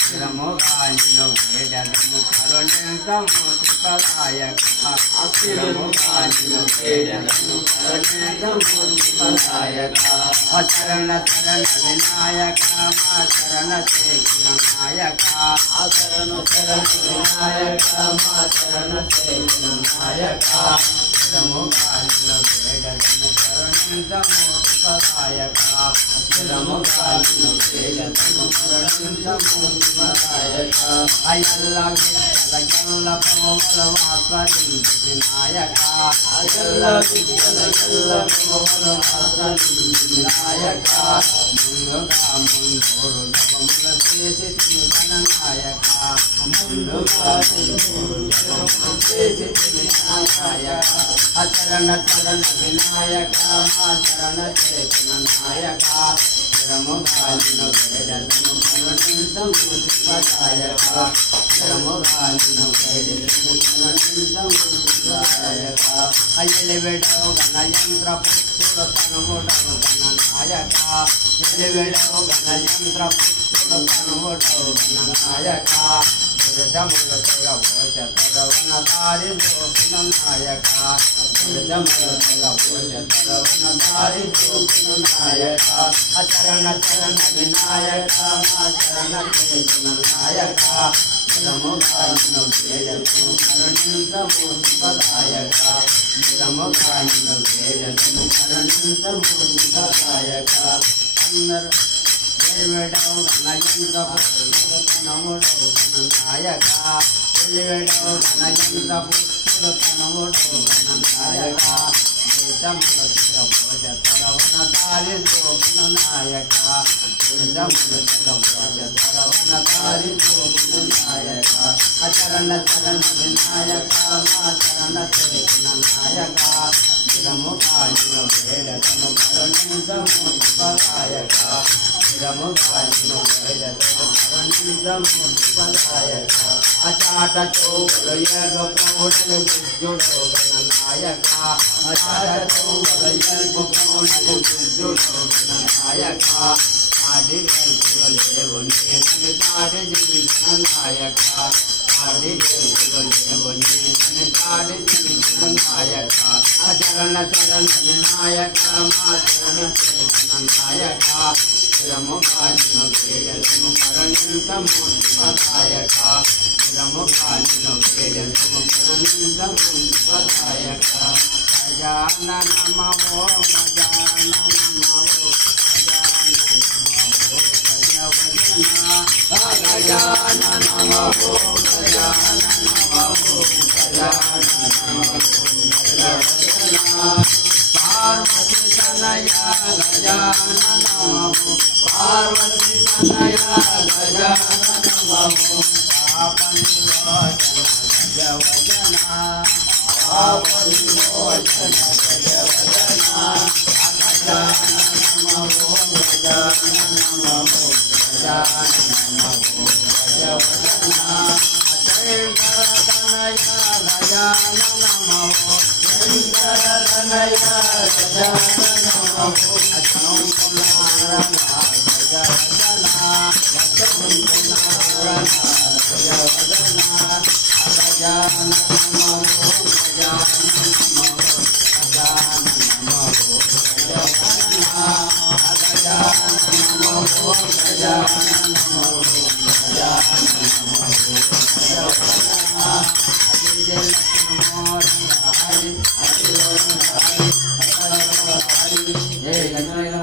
స్థిరముగాను వేడము కరుణింతము త్రిపదాయక స్థిరముగాను వేడము కరుణింతము త్రిపదాయక శరణ శరణ వినాయక మా శరణ నాయక శరణ శరణ వినాయక మా శరణ నాయక స్థిరముగాను వేడము కరుణింతము త్రిపదాయక స్థిరముగాను వేడము అయ్యల్ల విద్యల పవల వాసరి వినాయక అయ్యల్ల విద్యల పవల వాసరి వినాయక ముందుగా ముందోరు నవముల చేసి నాయక ముందుగా ముందోరు నవముల చేసి నాయక అచరణ చరణ వినాయక మా చరణ చేసిన నాయక స్థిరముగాను వేడము కరుణింతము త్రిపదాయక స్థిరముగాను వేడము కరుణింతము త్రిపదాయక అయ్యలివిడవు గణయంత్ర పుత్రుడు తనుముడవు గణనాయక ఎలివిడవు గణయంత్ర పుత్రుడు తనుముడవు గణనాయక దుర్గములతగా భోజతరవన దారి జోగిన నాయక దుర్గములతగా భోజతరవన దారి జోగిన నాయక అచరణ చరణ వినాయక మా చరణ చేసిన నాయక స్థిరముగాను వేడము కరుణింతము త్రిపదాయక స్థిరముగాను వేడము కరుణింతము త్రిపదాయక అందరు వేడవు గణయంత్ర పుత్రుడు తనముడవు గణనాయక వేడవు గణయంత్ర పుత్రుడు తనముడవు గణనాయక దుర్గములతగా భోజతరవన దారి జోగిన నాయక దుర్గములతగా భోజతరవన దారి జోగిన నాయక అచరణ చరణ వినాయక మా చరణ చేసిన నాయక స్థిరముగాను వేడము కరుణింతము త్రిపదాయక స్థిరముగాను వేడము కరుణింతము త్రిపదాయక అచాట చౌలు ఏడు పౌడలు గుజ్జుడు గణనాయక అచాట చౌలు ఏడు పౌడలు గుజ్జుడు గణనాయక ఆడి వెల్పులు లేవు నేను దాడి జీవిన నాయక ఆడి వెల్పులు లేవు నేను దాడి జీవిన నాయక అచరణ చరణ వినాయక మా చరణ చేసిన నాయక స్థిరముగాను వేడము కరుణింతము త్రిపదాయక స్థిరముగాను వేడము కరుణింతము త్రిపదాయక గజానన నమో గజానన నమో గజానన నమో గజానన నమో పార్వతి తనయ గజానన నమో పార్వతి తనయ గజానన నమో పాపనిలోచన గజవదన పాపనిలోచన గజవదన గజానన నమో గజానన నమో గజానన నమో గజవదన శంకర తనయ గజానన నమో శంకర తనయ గజానన నమో అచంకులారణ గజవదన అచంకులారణ గజవదన గజానన నమో గజానన నమో గజానన నమో గజవదన గజానన నమో గజానన నమో గజానన నమో గజవదన హరి హరి హరి హరి హరి హరి